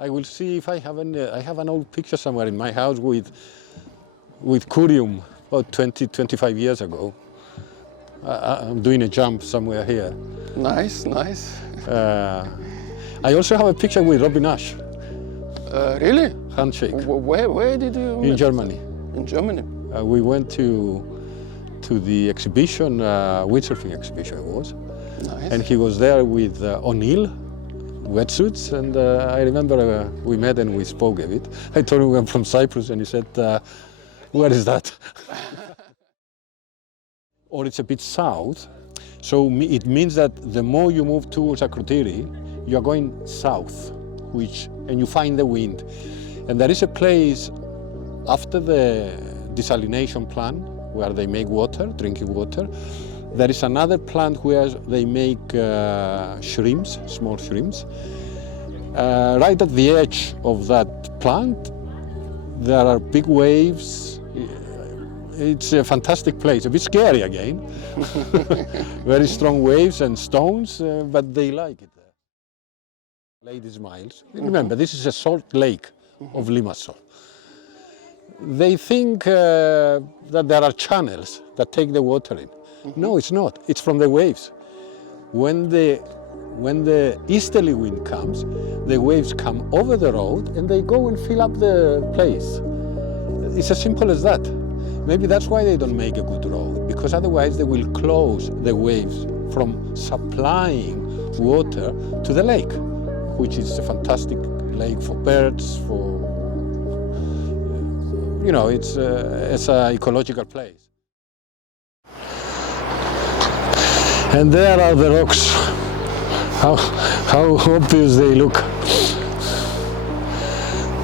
I will see if I have an old picture somewhere in my house with Kourion about 25 years ago. I'm doing a jump somewhere here. Nice, nice. I also have a picture with Robin Ash. Really? Handshake. Where did you? In Germany. In Germany. We went to the exhibition, windsurfing exhibition it was. Nice. And he was there with O'Neill, wetsuits, and I remember we met and we spoke a bit. I told him I'm from Cyprus and he said, where is that? Or it's a bit south, so it means that the more you move towards Akrotiri, you are going south, and you find the wind. And there is a place after the desalination plant where they make water, drinking water. There is another plant where they make shrimps, small shrimps. Right at the edge of that plant, there are big waves. It's a fantastic place, a bit scary again. Very strong waves and stones, but they like it there. Lady smiles. Remember, this is a salt lake of Limassol. They think that there are channels that take the water in. No, it's not. It's from the waves. When the easterly wind comes, the waves come over the road and they go and fill up the place. It's as simple as that. Maybe that's why they don't make a good road, because otherwise they will close the waves from supplying water to the lake, which is a fantastic lake for birds, for, you know, it's an ecological place. And there are the rocks. How obvious they look.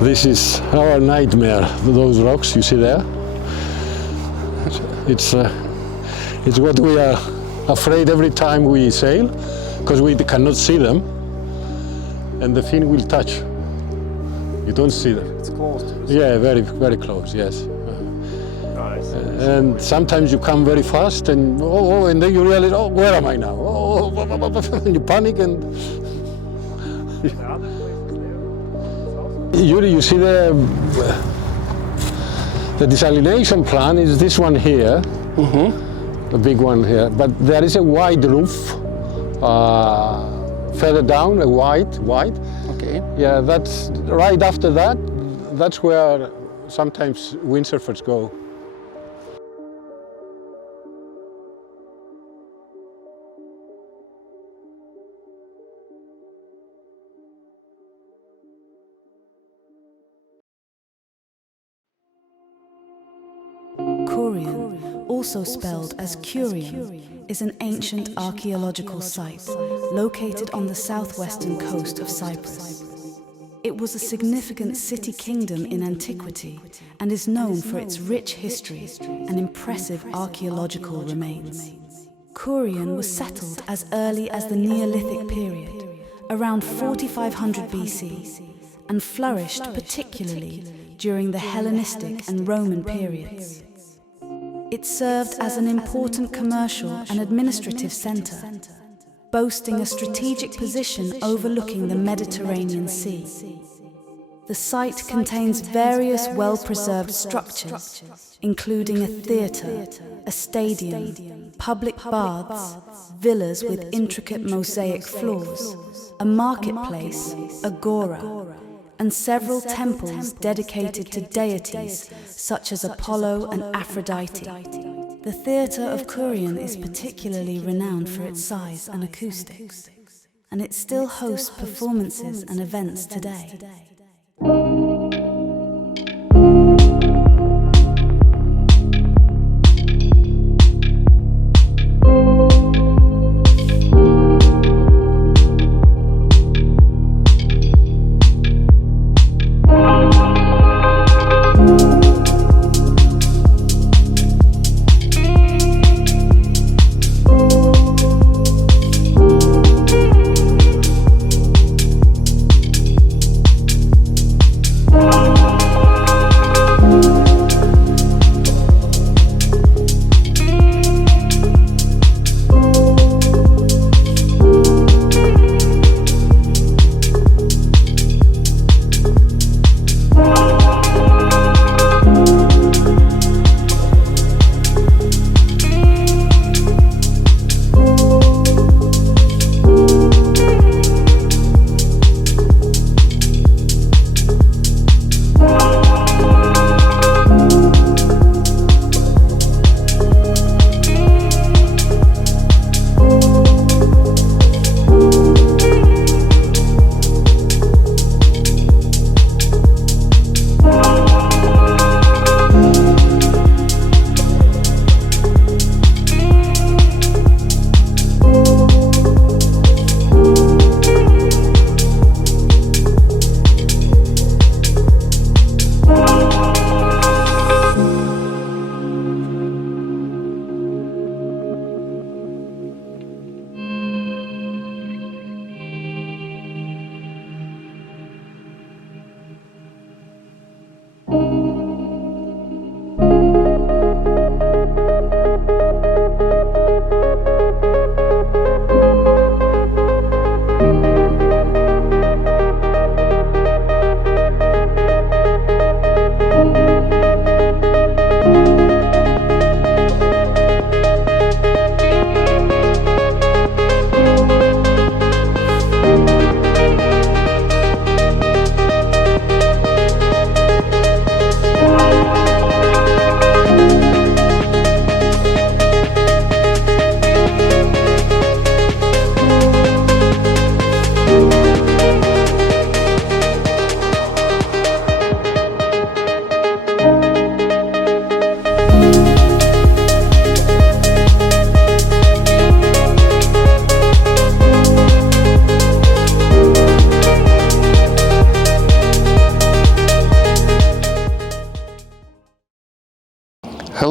This is our nightmare, those rocks you see there. It's what we are afraid every time we sail, because we cannot see them, and the fin will touch. You don't see them. It's close to the Yeah, very, very close, yes. Nice. And sometimes you come very fast and and then you realize, oh, where am I now? And you panic and you see the desalination plant is this one here, the big one here, but there is a wide roof further down, a wide. Okay. Yeah, that's right after that, that's where sometimes windsurfers go. Kourion, also spelled as Kourion, is an ancient archaeological site located on the southwestern coast of Cyprus. It was a significant city kingdom in antiquity and is known for its rich history and impressive archaeological remains. Kourion was settled as early as the Neolithic period, around 4500 BC, and flourished particularly during the Hellenistic and Roman periods. It served as an important commercial and administrative centre, boasting a strategic position overlooking the Mediterranean Sea. The site contains various well-preserved structures, including a theatre, a stadium, public baths, villas with intricate mosaic floors, a marketplace, agora, and several temples dedicated to deities such as Apollo and Aphrodite. The theatre of Kourion is particularly renowned for its size and acoustics, and it still hosts performances and events today.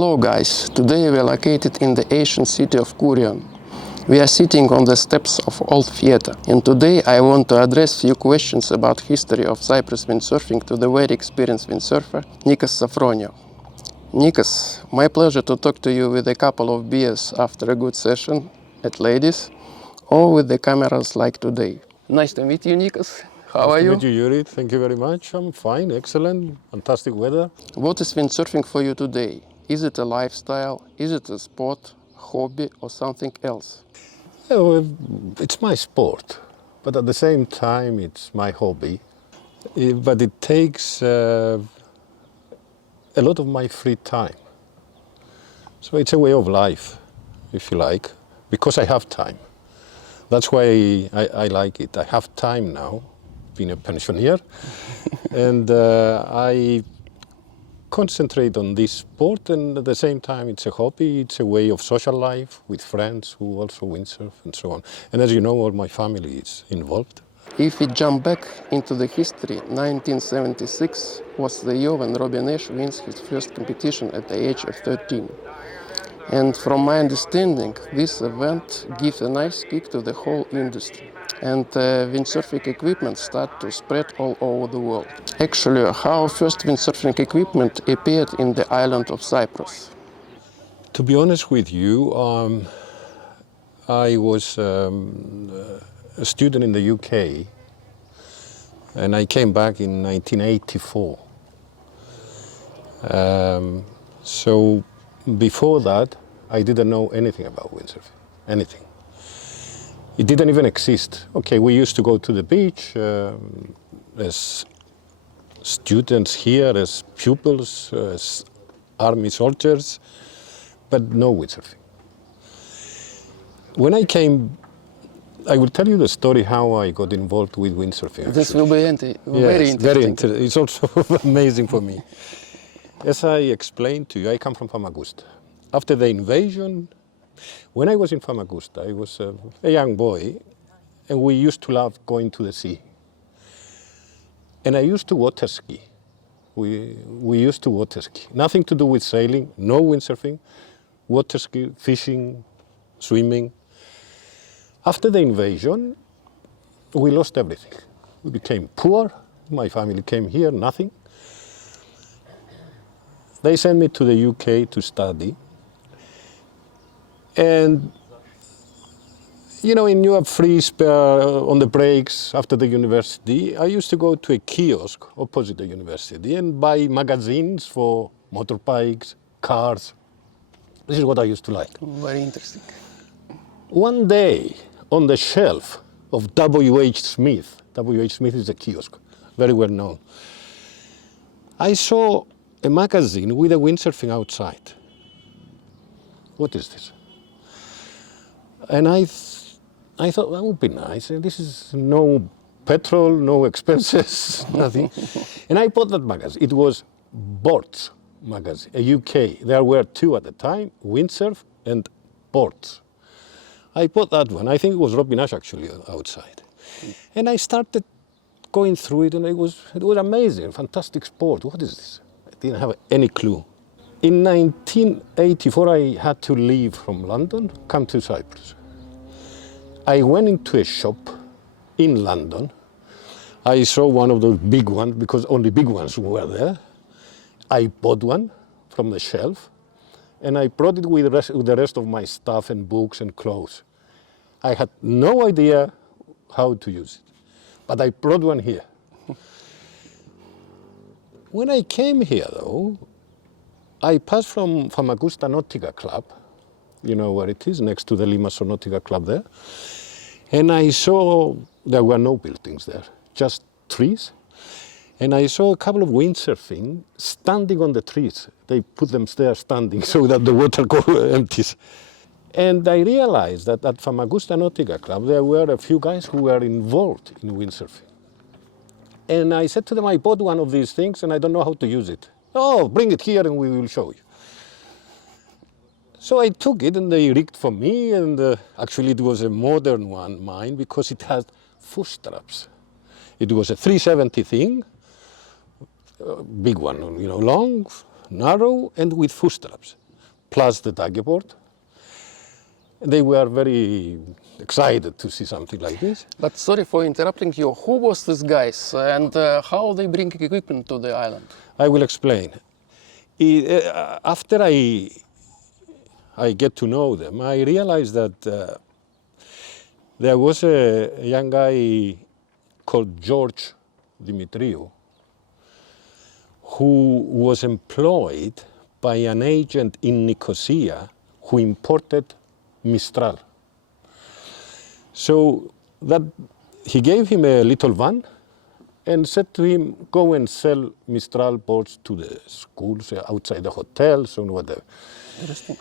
Hello guys, today we are located in the ancient city of Kourion. We are sitting on the steps of old theater, and today I want to address few questions about history of Cyprus windsurfing to the very experienced windsurfer Nicos Sofroniou. Nicos, my pleasure to talk to you with a couple of beers after a good session at Ladies, or with the cameras like today. Nice to meet you, Nicos. How are you? Nice to meet you, Yuri. Thank you very much. I'm fine, excellent, fantastic weather. What is windsurfing for you today? Is it a lifestyle? Is it a sport, hobby, or something else? Well, it's my sport, but at the same time, it's my hobby. But it takes a lot of my free time. So it's a way of life, if you like, because I have time. That's why I like it. I have time now, being a pensioner, and I concentrate on this sport, and at the same time it's a hobby, it's a way of social life with friends who also windsurf and so on. And as you know, all my family is involved. If we jump back into the history, 1976 was the year when Robinesh wins his first competition at the age of 13. And from my understanding, this event gives a nice kick to the whole industry. And windsurfing equipment start to spread all over the world. Actually, how first windsurfing equipment appeared in the island of Cyprus? To be honest with you, I was a student in the UK, and I came back in 1984. So before that, I didn't know anything about windsurfing, anything. It didn't even exist. Okay, we used to go to the beach as students here, as pupils, as army soldiers, but no windsurfing. When I came, I will tell you the story how I got involved with windsurfing. This will be very interesting. It's also amazing for me. As I explained to you, I come from Famagusta. After the invasion, when I was in Famagusta, I was a young boy, and we used to love going to the sea. And I used to water ski. We used to water ski. Nothing to do with sailing, no windsurfing, water ski, fishing, swimming. After the invasion, we lost everything. We became poor. My family came here, nothing. They sent me to the UK to study. And, you know, when you have free spare on the breaks after the university, I used to go to a kiosk opposite the university and buy magazines for motorbikes, cars. This is what I used to like. Very interesting. One day, on the shelf of W.H. Smith, W.H. Smith is a kiosk, very well known, I saw a magazine with a windsurfing outside. What is this? And I thought that would be nice. And this is no petrol, no expenses, nothing. And I bought that magazine. It was Boards magazine, a UK. There were two at the time, Windsurf and Boards. I bought that one. I think it was Robbie Nash actually outside. And I started going through it, and it was amazing, fantastic sport. What is this? I didn't have any clue. In 1984, I had to leave from London, come to Cyprus. I went into a shop in London. I saw one of those big ones, because only big ones were there. I bought one from the shelf, and I brought it with the rest of my stuff and books and clothes. I had no idea how to use it, but I brought one here. When I came here, though, I passed from Famagusta Nautica Club, you know where it is, next to the Limassol Nautica Club there, and I saw there were no buildings there, just trees, and I saw a couple of windsurfing standing on the trees. They put them there standing so that the water empties. And I realized that at Famagusta Nautica Club there were a few guys who were involved in windsurfing. And I said to them, I bought one of these things and I don't know how to use it. Oh, bring it here and we will show you. So I took it and they rigged for me, and actually it was a modern one, mine, because it had foot straps. It was a 370 thing, big one, you know, long, narrow, and with foot straps. plus the tugboat. They were very excited to see something like this. But sorry for interrupting you. Who was these guys and how they bring equipment to the island? I will explain. After I get to know them, I realized that there was a young guy called George Dimitriou who was employed by an agent in Nicosia who imported Mistral. So that he gave him a little van and said to him, go and sell Mistral boats to the schools outside the hotels or whatever. Interesting.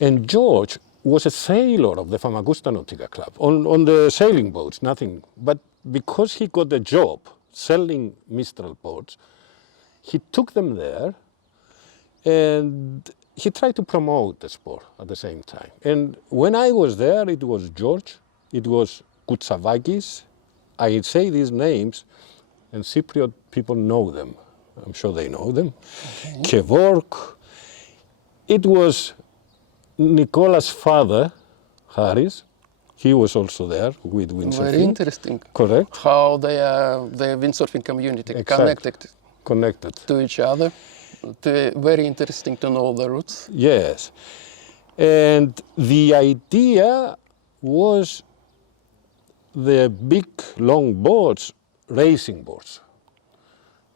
And George was a sailor of the Famagusta Nautica Club on the sailing boats, nothing. But because he got a job selling Mistral boats, he took them there and he tried to promote the sport at the same time. And when I was there, it was George, it was Koutsavakis. I say these names, and Cypriot people know them. I'm sure they know them. Okay. Kevork. It was Nicola's father, Harris. He was also there with windsurfing. Very interesting. Correct. How the windsurfing community connected to each other. Very interesting to know the roots. Yes. And the idea was the big long boats, racing boats.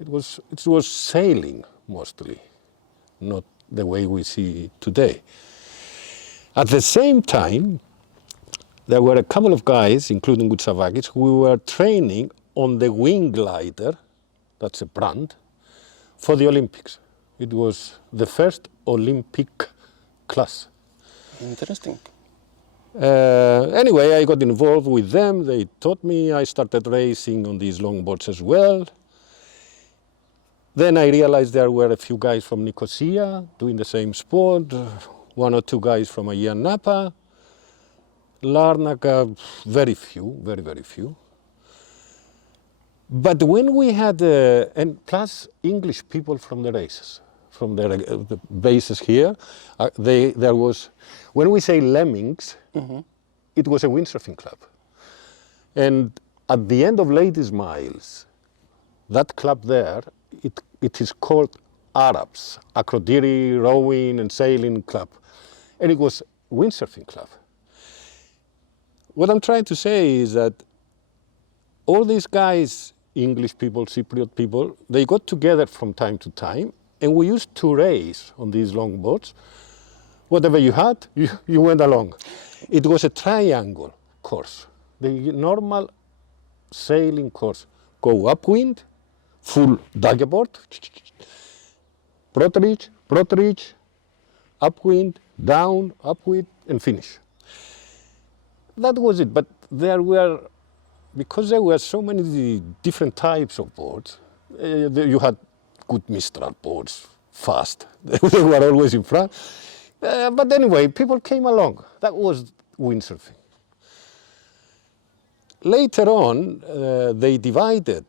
It was sailing mostly, not the way we see it today. At the same time, there were a couple of guys, including Koutsavakis, who were training on the wing glider, that's a brand, for the Olympics. It was the first Olympic class. Interesting. Anyway, I got involved with them. They taught me. I started racing on these long boats as well. Then I realized there were a few guys from Nicosia doing the same sport, one or two guys from Agia Napa, Larnaca, very few, very, very few. But when we had, and plus English people from the races, from the bases here, there was, when we say Lemmings, it was a windsurfing club. And at the end of Ladies' Miles, that club there, it is called Arabs, Akrodiri Rowing and Sailing Club. And it was a windsurfing club. What I'm trying to say is that all these guys, English people, Cypriot people, they got together from time to time, and we used to race on these long boats. Whatever you had, you went along. It was a triangle course. The normal sailing course, go upwind, full daggerboard, broad-reach, upwind, down, upwind, and finish. That was it, but there were, because there were so many different types of boards, you had good Mistral boards, fast. They were always in front. But anyway, people came along. That was windsurfing. Later on, they divided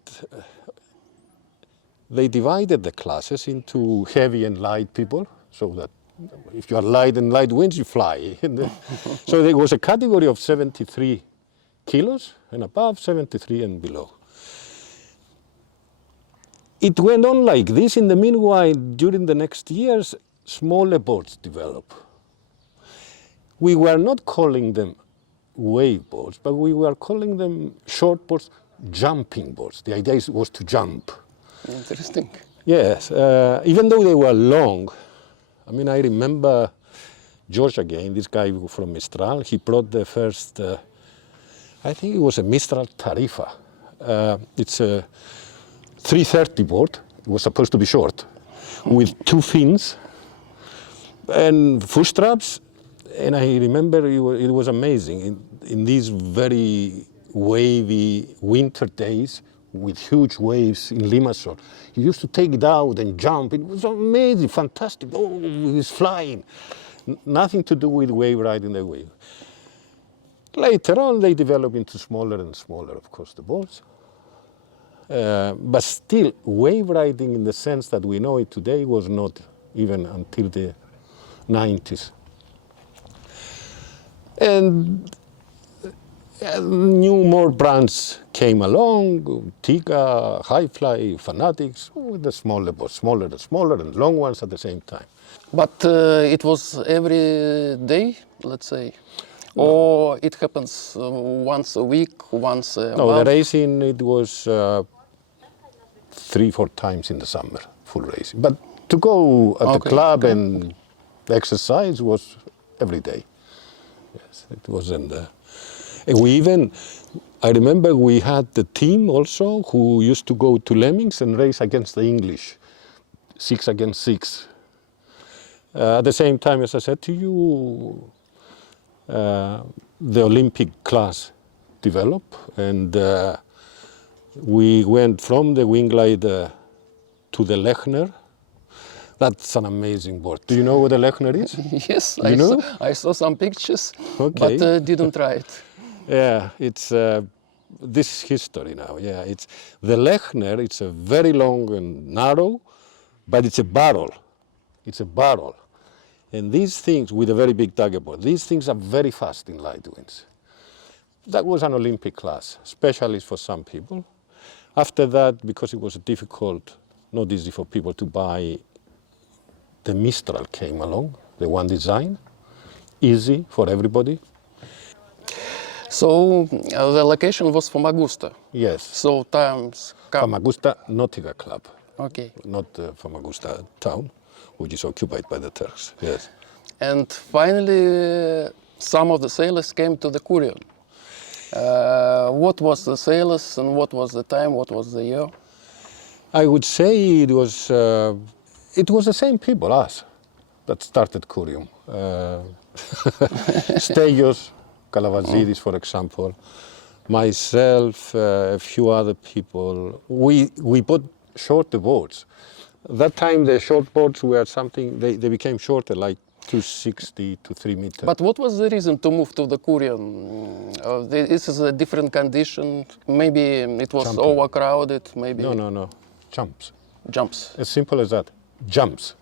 the classes into heavy and light people, so that if you are light and light winds, you fly. So there was a category of 73 kilos and above, 73 and below. It went on like this. In the meanwhile, during the next years, smaller boats developed. We were not calling them wave boats, but we were calling them short boats, jumping boats. The idea was to jump. Interesting. Yes, even though they were long. I mean, I remember George again, this guy from Mistral. He brought the first, I think it was a Mistral Tarifa. It's a 330 boat. It was supposed to be short, with two fins and full straps. And I remember it was amazing. In these very wavy winter days, with huge waves in Limassol, you used to take it out and jump. It was amazing, fantastic. Oh, it was flying. Nothing to do with wave riding the wave. Later on, they developed into smaller and smaller, of course, the boats. But still, wave riding in the sense that we know it today was not even until the 90s. And more brands came along, Tika, Highfly, Fanatics, with the smaller boats, smaller and long ones at the same time. But it was every day, let's say, or it happens once a week, once a No, month? the racing, it was 3-4 times in the summer, full racing. But to go at the club and exercise was every day. Yes, it wasn't. I remember we had the team also who used to go to Lemmings and race against the English, 6 against 6. At the same time, as I said to you, the Olympic class developed, and we went from the wing glider to the Lechner. That's an amazing board. Do you know what the Lechner is? Yes, I saw some pictures, Okay. but didn't try it. Yeah, it's this is history now. Yeah, it's the Lechner. It's a very long and narrow, but it's a barrel. It's a barrel, and these things with a very big tugboat. These things are very fast in light winds. That was an Olympic class, especially for some people. After that, because it was difficult, not easy for people to buy, the Mistral came along, the one design, easy for everybody. So the location was Famagusta. Yes. So times come. Famagusta Nautica Club, Okay. not Famagusta town, which is occupied by the Turks. Yes. And finally, some of the sailors came to the Kourion. What was the sailors and what was the time? What was the year? I would say it was the same people, us, that started Kourion. Stelios Kalavazidis, for example, myself, a few other people. We bought shorter boats. That time the short boats were something, they became shorter, like 260 to 3 meters. But what was the reason to move to the Kourion? This is a different condition. Maybe it was Jumping. overcrowded. Maybe No. Jumps. jumps. As simple as that. Jumps.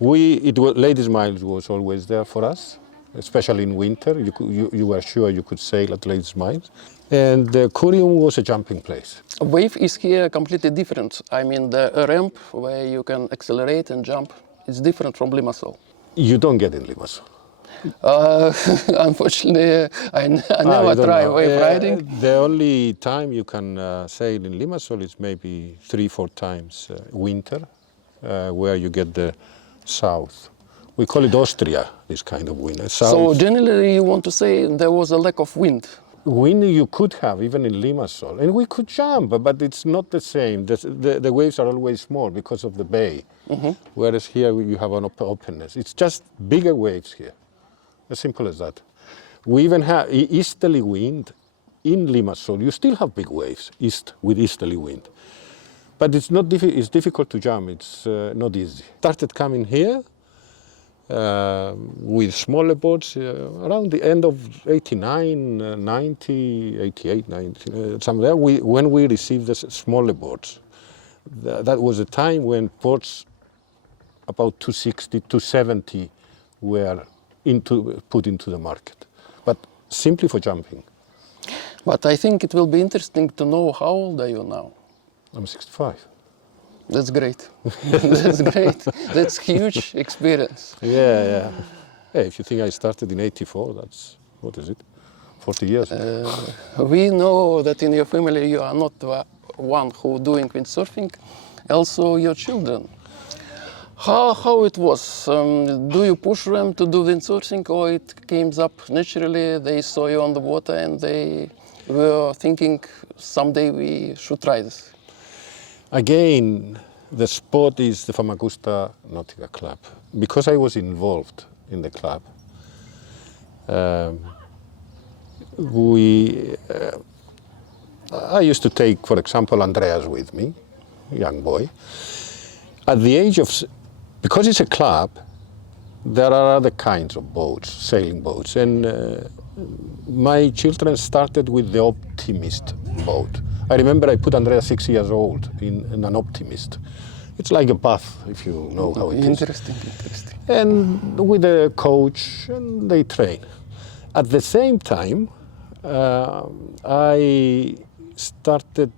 Ladies' Miles was always there for us, especially in winter. You were sure you could sail at Ladies' Miles. And Kourion was a jumping place. Wave is here completely different. I mean, the ramp where you can accelerate and jump is different from Limassol. You don't get in Limassol. Unfortunately, I never you don't try know. wave riding. The only time you can sail in Limassol is maybe 3-4 times winter, where you get the south. We call it Austria, this kind of wind. South. So generally you want to say there was a lack of wind. Wind you could have even in Limassol, and we could jump, but it's not the same. The waves are always small because of the bay, whereas here you have an openness. It's just bigger waves here, as simple as that. We even have easterly wind in Limassol. You still have big waves with easterly wind, but it's not it's difficult to jump. It's not easy. Started coming here with smaller boats around the end of 89, 90, 88, 90, somewhere. When we received the smaller boats, that was a time when boats about 260, 270 were put into the market, but simply for jumping. But I think it will be interesting to know how old are you now? I'm 65. That's great. That's great. That's huge experience. Yeah. Hey, if you think I started in 84, that's, what is it, 40 years. We know that in your family you are not the one who doing windsurfing, also your children. How it was? Do you push them to do windsurfing, or it came up naturally? They saw you on the water and they were thinking someday we should try this. Again, the sport is the Famagusta Nautica Club. Because I was involved in the club, I used to take, for example, Andreas with me, young boy. At the age of, because it's a club, there are other kinds of boats, sailing boats, and my children started with the Optimist boat. I remember I put Andreas 6 years old in an Optimist. It's like a bath, if you know how it is. Interesting. And with a coach, and they train. At the same time, I started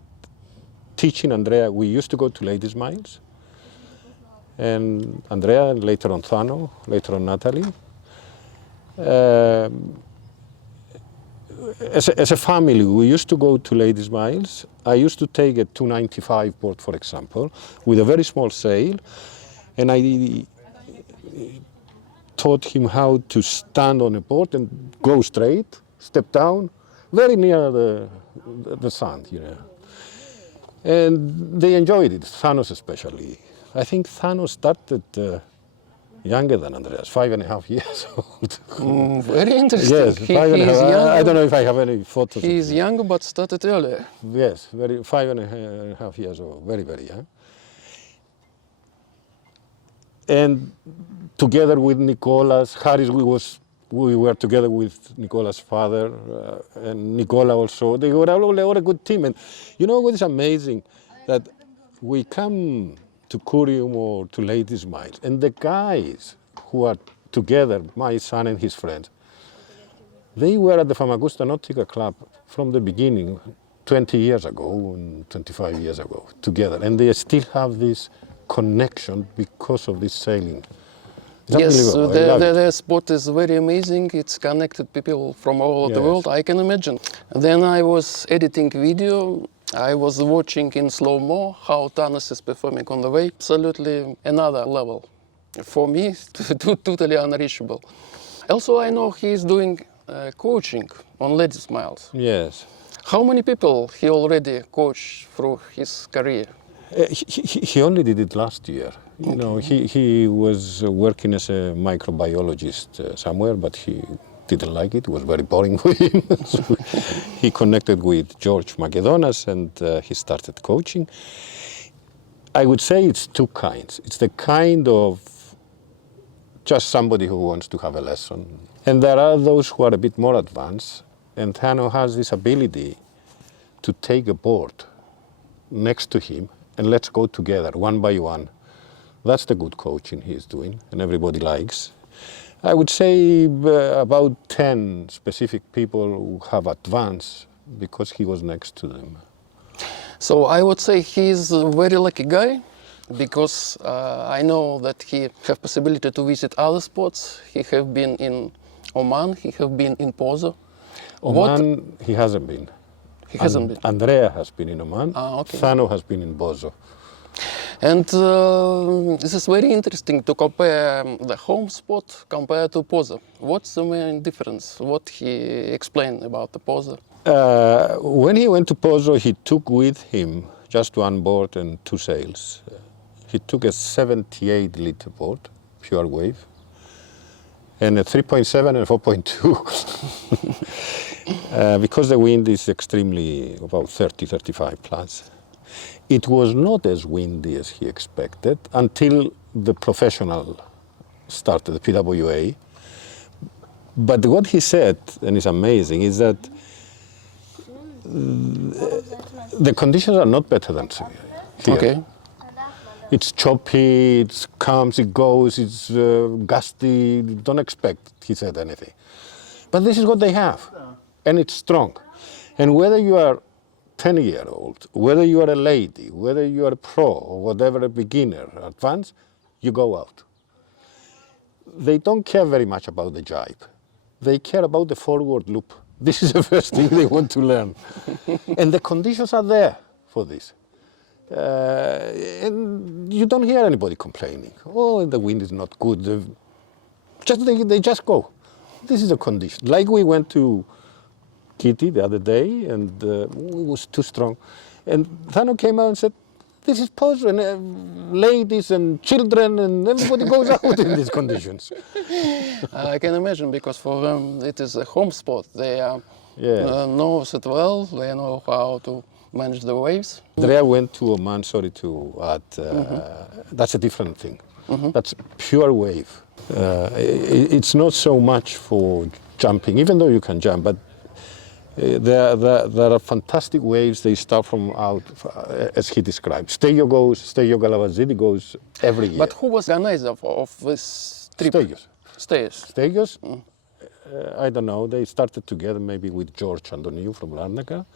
teaching Andrea. We used to go to Ladies' Miles, and Andrea, later on Thano, later on Natalie. As a family, we used to go to Ladies' Miles. I used to take a 295 board, for example, with a very small sail, and I taught him how to stand on a board and go straight, step down, very near the sand, you know. And they enjoyed it, Thanos especially. I think Thanos started younger than Andreas, 5.5 years old. Very interesting. Yes, He 5.5. is younger. I don't know if I have any photos. He is younger but started earlier. Yes, 5.5 years old, very, very young. And together with Nicolas, Harris, we were together with Nicolas' father and Nicola also. They were all a good team. And you know what is amazing? That we come to Kourion or to Ladies' Miles, and the guys who are together, my son and his friends, they were at the Famagusta Nautica Club from the beginning, 20 years ago and 25 years ago, together. And they still have this connection because of this sailing. It's Yes, unbelievable. the sport is very amazing. It's connected people from all over the Yes. world, I can imagine. Then I was editing video. I was watching in slow-mo how Thanos is performing on the wave. Absolutely another level. For me, totally unreachable. Also, I know he is doing coaching on Ladies' Miles. Yes. How many people he already coached through his career? He only did it last year. You know, he was working as a microbiologist somewhere, but he didn't like it. It was very boring for him. So he connected with George Makedonas and he started coaching. I would say it's two kinds. It's the kind of just somebody who wants to have a lesson. And there are those who are a bit more advanced, and Thano has this ability to take a board next to him and let's go together, one by one. That's the good coaching he's doing, and everybody likes. I would say about 10 specific people who have advanced because he was next to them. So I would say he's a very lucky guy, because I know that he have possibility to visit other spots. He have been in Oman, he have been in Pozo. Oman, he hasn't been. He hasn't been. Andrea has been in Oman. Okay. Thano has been in Pozo. And this is very interesting to compare the home spot compared to Pozo. What's the main difference? What he explained about the Pozo? When he went to Pozo, he took with him just one board and two sails. He took a 78-liter board, pure wave, and a 3.7 and a 4.2. Because the wind is extremely, about 30, 35 plus. It was not as windy as he expected until the professional started, the PWA. But what he said, and it's amazing, is that the conditions are not better than here. Okay. It's choppy, it comes, it goes, it's gusty. Don't expect, he said, anything. But this is what they have, and it's strong. And whether you are 10-year-old, whether you are a lady, whether you are a pro or whatever, a beginner, advanced, you go out. They don't care very much about the jibe. They care about the forward loop. This is the first thing they want to learn. And the conditions are there for this. And you don't hear anybody complaining. Oh, the wind is not good. They just go. This is a condition. Like we went to Kitty the other day, and it was too strong. And Thano came out and said, this is Pozo, and ladies and children and everybody goes out in these conditions. I can imagine, because for them it is a home sport. They know it well, they know how to manage the waves. Andrea went to Oman, sorry to add, that's a different thing. That's pure wave. It's not so much for jumping, even though you can jump, but There are fantastic waves. They start from out, as he described. Steio Galavazidi goes every year. But who was the organizer of this trip? Steios. Steios? I don't know. They started together maybe with George Antoniou from Larnaca.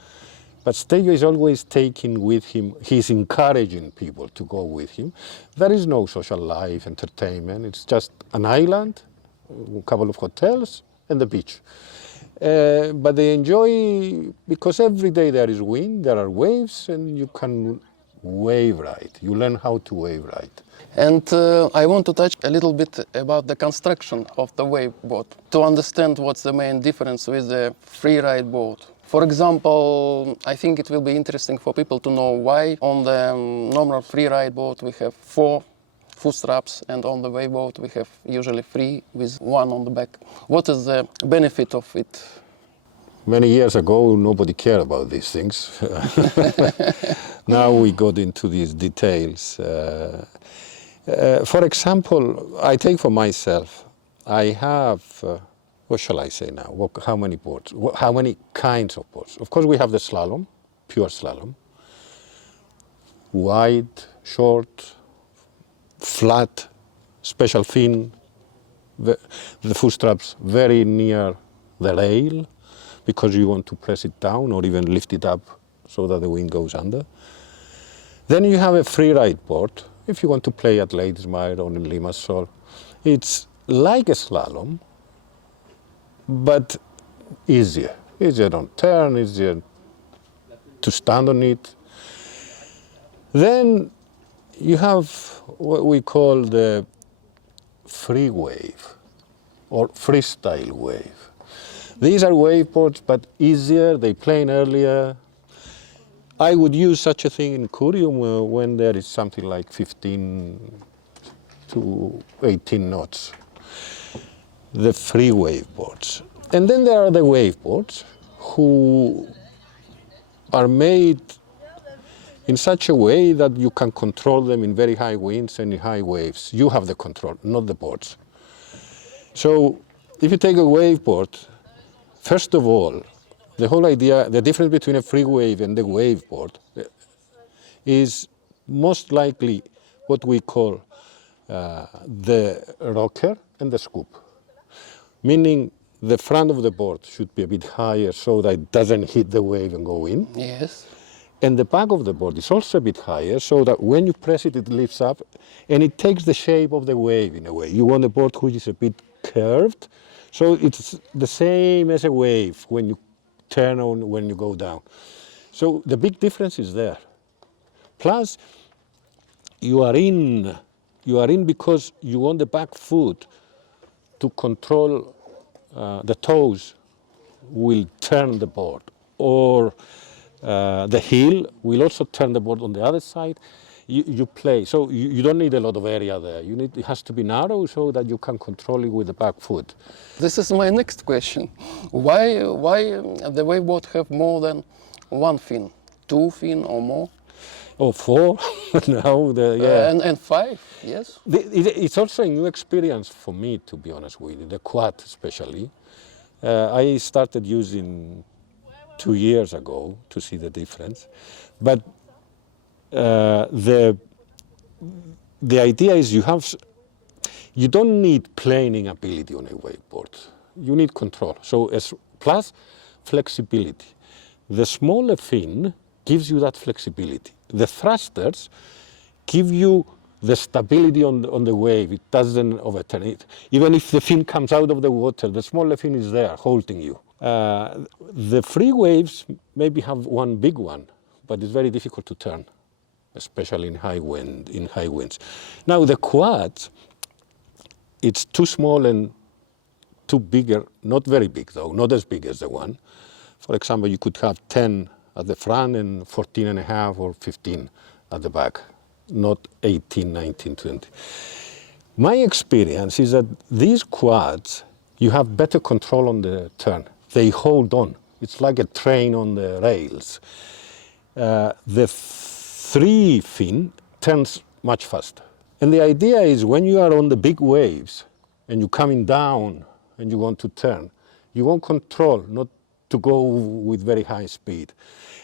But Steio is always taking with him, he's encouraging people to go with him. There is no social life, entertainment. It's just an island, a couple of hotels, and the beach. But they enjoy, because every day there is wind, there are waves, and you can wave ride. You learn how to wave ride. And I want to touch a little bit about the construction of the wave boat to understand what's the main difference with the free ride boat. For example, I think it will be interesting for people to know why on the normal free ride boat we have 4 foot straps, and on the wave boat we have usually 3 with 1 on the back. What is the benefit of it? Many years ago, nobody cared about these things. Now we got into these details. For example, I take for myself, I have, what shall I say now? How many boards? How many kinds of boards? Of course, we have the slalom, pure slalom, wide, short, flat, special fin, the foot straps very near the rail because you want to press it down or even lift it up so that the wind goes under. Then you have a free ride board if you want to play at Ladies Mile or in Limassol. It's like a slalom, but easier. Easier on turn, easier to stand on it. Then you have what we call the free wave or freestyle wave. These are wave boards, but easier, they plane earlier. I would use such a thing in Kourion when there is something like 15 to 18 knots, the free wave boards. And then there are the wave boards who are made in such a way that you can control them in very high winds and in high waves. You have the control, not the boards. So if you take a wave board, first of all, the whole idea, the difference between a free wave and the wave board is most likely what we call the rocker and the scoop. Meaning the front of the board should be a bit higher so that it doesn't hit the wave and go in. Yes. And the back of the board is also a bit higher so that when you press it, it lifts up and it takes the shape of the wave in a way. You want a board which is a bit curved, so it's the same as a wave when you turn on, when you go down. So the big difference is there. Plus, you are in because you want the back foot to control the toes will turn the board, or the heel will also turn the board on the other side. You play, so you don't need a lot of area there. It has to be narrow so that you can control it with the back foot. This is my next question. Why the waveboat have more than 1 fin? 2 fin or more? Oh, 4? No, yeah. And 5, yes? It's also a new experience for me, to be honest with you, the quad especially. I started using 2 years ago to see the difference. But the idea is you don't need planing ability on a wakeboard. You need control. So plus flexibility. The smaller fin gives you that flexibility. The thrusters give you the stability on the wave. It doesn't overturn it. Even if the fin comes out of the water, the smaller fin is there holding you. The free waves maybe have one big one, but it's very difficult to turn, especially in high winds. Now the quads, it's too small and too bigger, not very big though, not as big as the one. For example, you could have 10 at the front and 14 and a half or 15 at the back, not 18, 19, 20. My experience is that these quads, you have better control on the turn. They hold on. It's like a train on the rails. The 3 fin turns much faster. And the idea is when you are on the big waves and you're coming down and you want to turn, you want control, not to go with very high speed.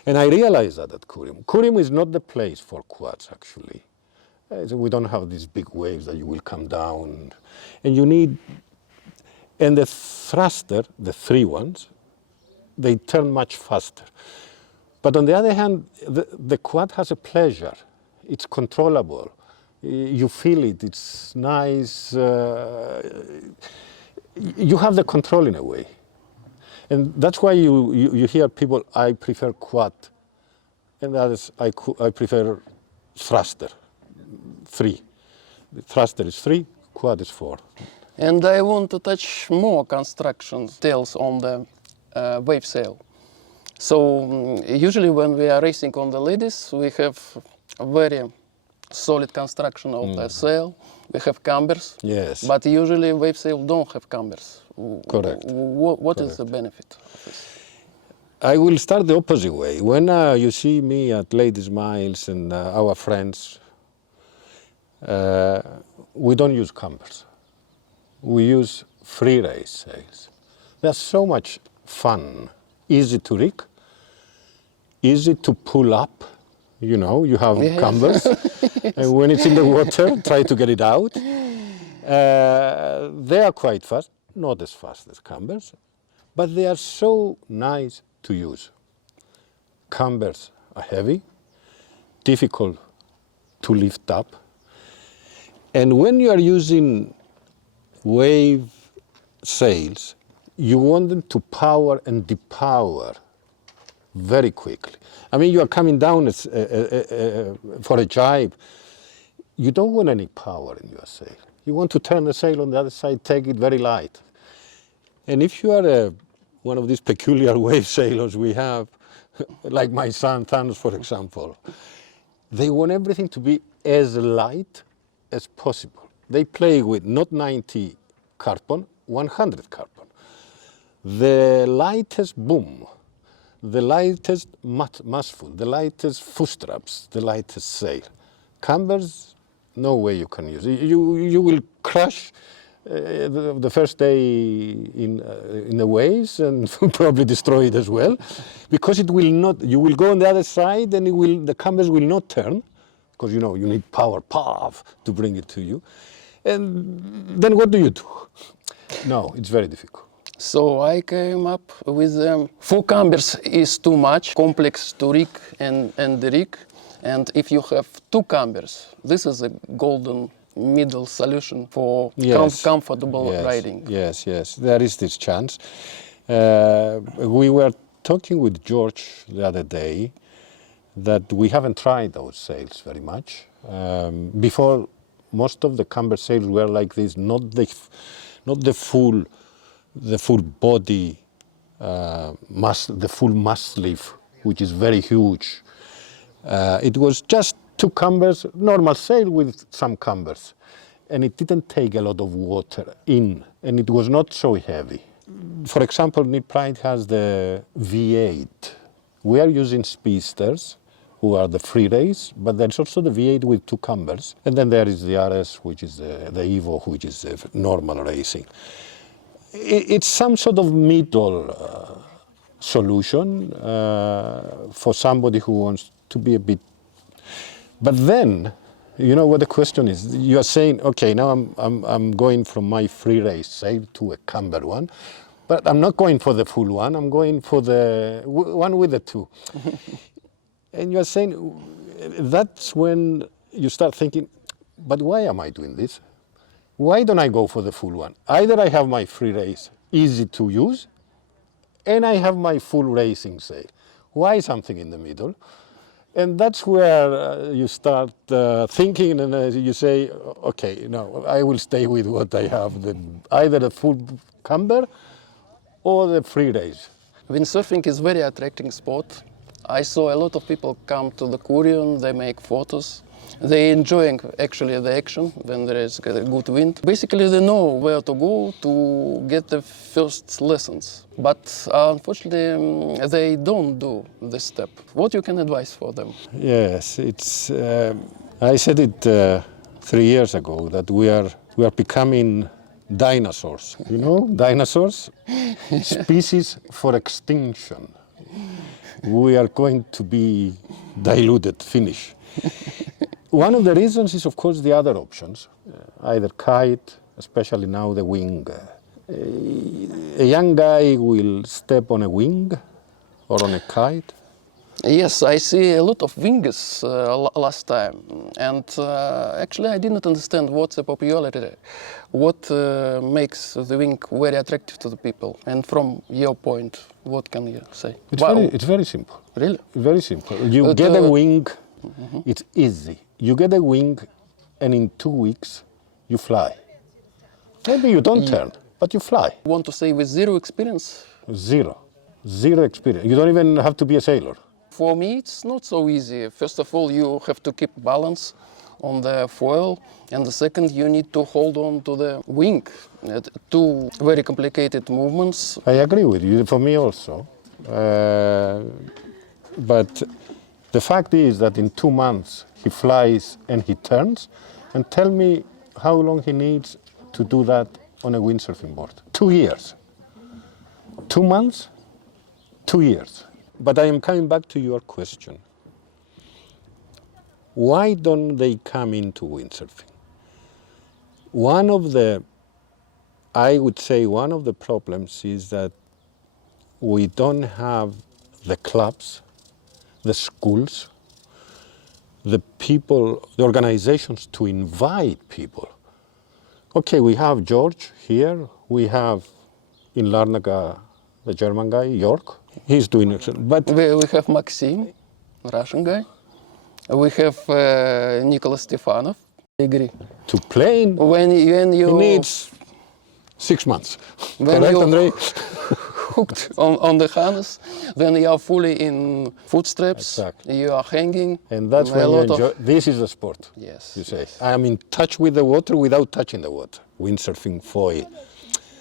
And I realized that at Kourion. Kourion is not the place for quads, actually. We don't have these big waves that you will come down. And you need, and the thruster, the 3 ones, they turn much faster. But on the other hand, the quad has a pleasure. It's controllable. You feel it, it's nice. You have the control in a way. And that's why you hear people, I prefer quad, and others, I prefer thruster, 3. The thruster is 3, quad is 4. And I want to touch more construction details on the wave sail. So usually when we are racing on the ladies, we have a very solid construction of the sail. We have cambers. Yes. But usually wave sail don't have cambers. Correct. What is the benefit of this? I will start the opposite way. When you see me at Ladies Miles and our friends, we don't use cambers. We use free race sails. They're so much fun, easy to rig, easy to pull up. You know, you have cambers, and when it's in the water, try to get it out. They are quite fast, not as fast as cambers, but they are so nice to use. Cambers are heavy, difficult to lift up, and when you are using wave sails, you want them to power and depower very quickly. I mean, you are coming down for a jibe. You don't want any power in your sail. You want to turn the sail on the other side, take it very light. And if you are one of these peculiar wave sailors we have, like my son Thanos, for example, they want everything to be as light as possible. They play with not 90 carbon, 100 carbon. The lightest boom, the lightest mastful, the lightest footstraps, the lightest sail. Cambers, no way you can use it. You will crash the first day in the waves and probably destroy it as well, because it will not. You will go on the other side and the cambers will not turn, because you know you need power to bring it to you. And then what do you do? No, it's very difficult. So I came up with 4 cambers is too much, complex to rig and rig. And if you have 2 cambers, this is a golden middle solution for comfortable riding. Yes, there is this chance. We were talking with George the other day that we haven't tried those sails very much. Before, most of the camber sails were like this, not the full body, the full mast sleeve, which is very huge. It was just 2 cambers, normal sail with some cambers, and it didn't take a lot of water in, and it was not so heavy. For example, Nip Pride has the V8. We are using speedsters, who are the free race, but there's also the V8 with 2 cambers, and then there is the RS, which is the Evo, which is the normal racing. It's some sort of middle solution for somebody who wants to be a bit. But then, you know what the question is? You are saying, okay, now I'm going from my free race sail to a camber one, but I'm not going for the full one. I'm going for the one with the 2. And you are saying, that's when you start thinking, but why am I doing this? Why don't I go for the full one? Either I have my free race, easy to use, and I have my full racing sail. Why something in the middle? And that's where you start thinking, and you say, okay, no, I will stay with what I have, either the full camber or the free race. Windsurfing is very attracting sport. I saw a lot of people come to the Kourion, they make photos. They're enjoying actually the action when there is a good wind. Basically they know where to go to get the first lessons. But unfortunately they don't do this step. What you can advise for them? Yes, it's. I said it 3 years ago that we are becoming dinosaurs. You know, dinosaurs, species for extinction. We are going to be diluted, finish. One of the reasons is, of course, the other options, either kite, especially now the wing. A young guy will step on a wing or on a kite. Yes, I see a lot of wings last time, and actually I didn't understand what's the popularity, what makes the wing very attractive to the people. And from your point, what can you say? It's very simple. Really? Very simple. You get a wing, it's easy. You get a wing, and in 2 weeks, you fly. Maybe you don't turn, but you fly. Want to say with zero experience? Zero experience. You don't even have to be a sailor. For me, it's not so easy. First of all, you have to keep balance on the foil, and the second, you need to hold on to the wing. Two very complicated movements. I agree with you, for me also. But the fact is that in 2 months, he flies and he turns, and tell me how long he needs to do that on a windsurfing board. 2 years. 2 months, 2 years. But I am coming back to your question. Why don't they come into windsurfing? I would say one of the problems is that we don't have the clubs, the schools, the people, the organizations to invite people. Okay, we have George here, we have in Larnaca the German guy, York. He's doing it, but We have Maxim, Russian guy. We have Nicolas Stefanov. I agree. to play in, When you he needs 6 months. When Correct, you- Andrei? hooked on the harness, then you are fully in footstraps. Exactly. You are hanging. And that's a when you lot of- enjoy. This is a sport. Yes, You say. yes. I am in touch with the water without touching the water. Windsurfing foil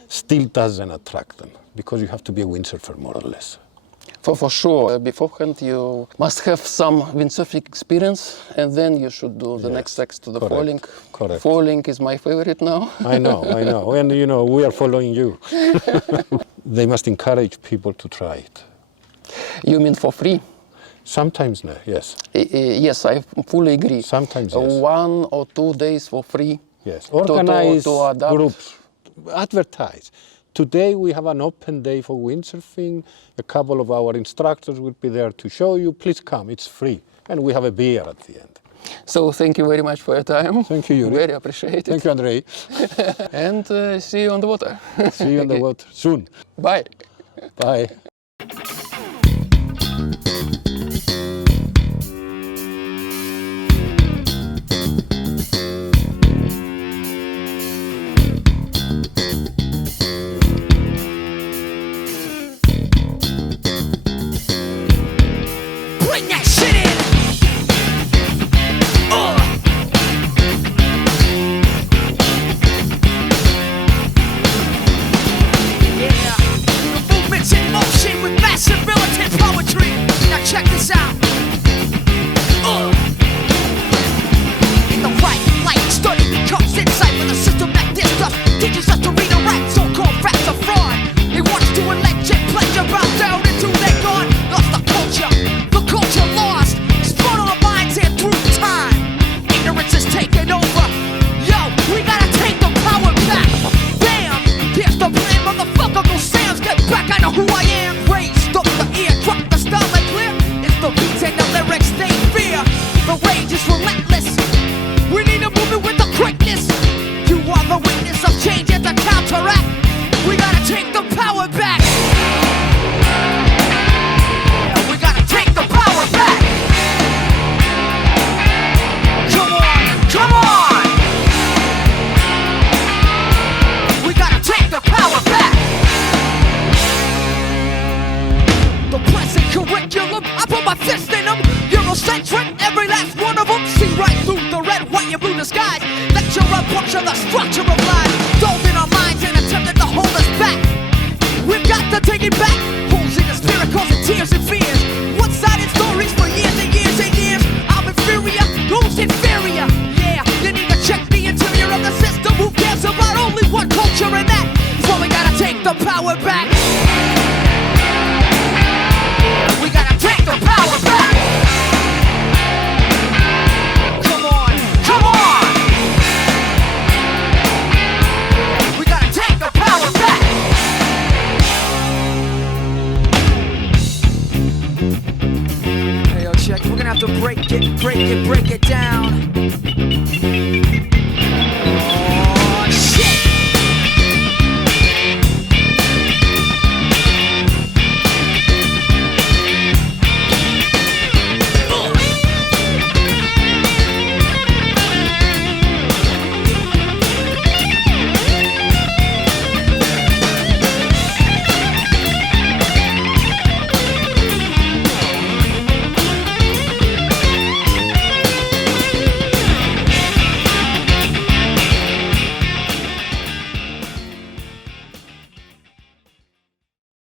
still doesn't attract them because you have to be a windsurfer more or less. For sure. Beforehand, you must have some windsurfing experience, and then you should do the Yes, next steps to the correct, foiling. correct. Foiling is my favorite now. I know, and you know, we are following you. They must encourage people to try it. You mean for free? Sometimes no, yes, Yes, I fully agree. Sometimes, yes. 1 or 2 days for free. yes. Organize to adapt. groups, advertise. Today we have an open day for windsurfing. A couple of our instructors will be there to show you. Please come, it's free. And we have a beer at the end. So thank you very much for your time. Thank you, Yuri. Very appreciated. Thank you, Andrei. And see you on the water. See you on the water soon. Bye. Bye. Bring that shit in. Yeah, the movement's in motion with massive militant poetry. Now check this out. In the right light, study becomes insight for the system that dissed us. Teaches us to read and write, so-called facts are fraud. They want us to elect and pleasure, bow down until they're gone. Lost the culture lost. Spun our minds here through time. Ignorance is taking over. Yo, we gotta take the power back. Bam! Here's the plan, motherfucker, go Sam's, get back, I know who I am. Raised up the ear, drop the style and clear. It's the beats and the lyrics they fear. The rage is relentless. We need a movement with the quickness. You are the witness of change and the counteract. We gotta take the power back. We gotta take the power back. Come on, come on. We gotta take the power back. The present curriculum, I put my fist in them. Eurocentric, every last one of them. See right through the red, white, and blue disguise. Lecture up, puncture the structure of life. Dove in our minds and attempted to hold us back. We've got to take it back. Holes in the spirit causing tears and fears. One-sided stories for years and years and years. I'm inferior, who's inferior? Yeah, you need to check the interior of the system. Who cares about only one culture gonna have to break it down.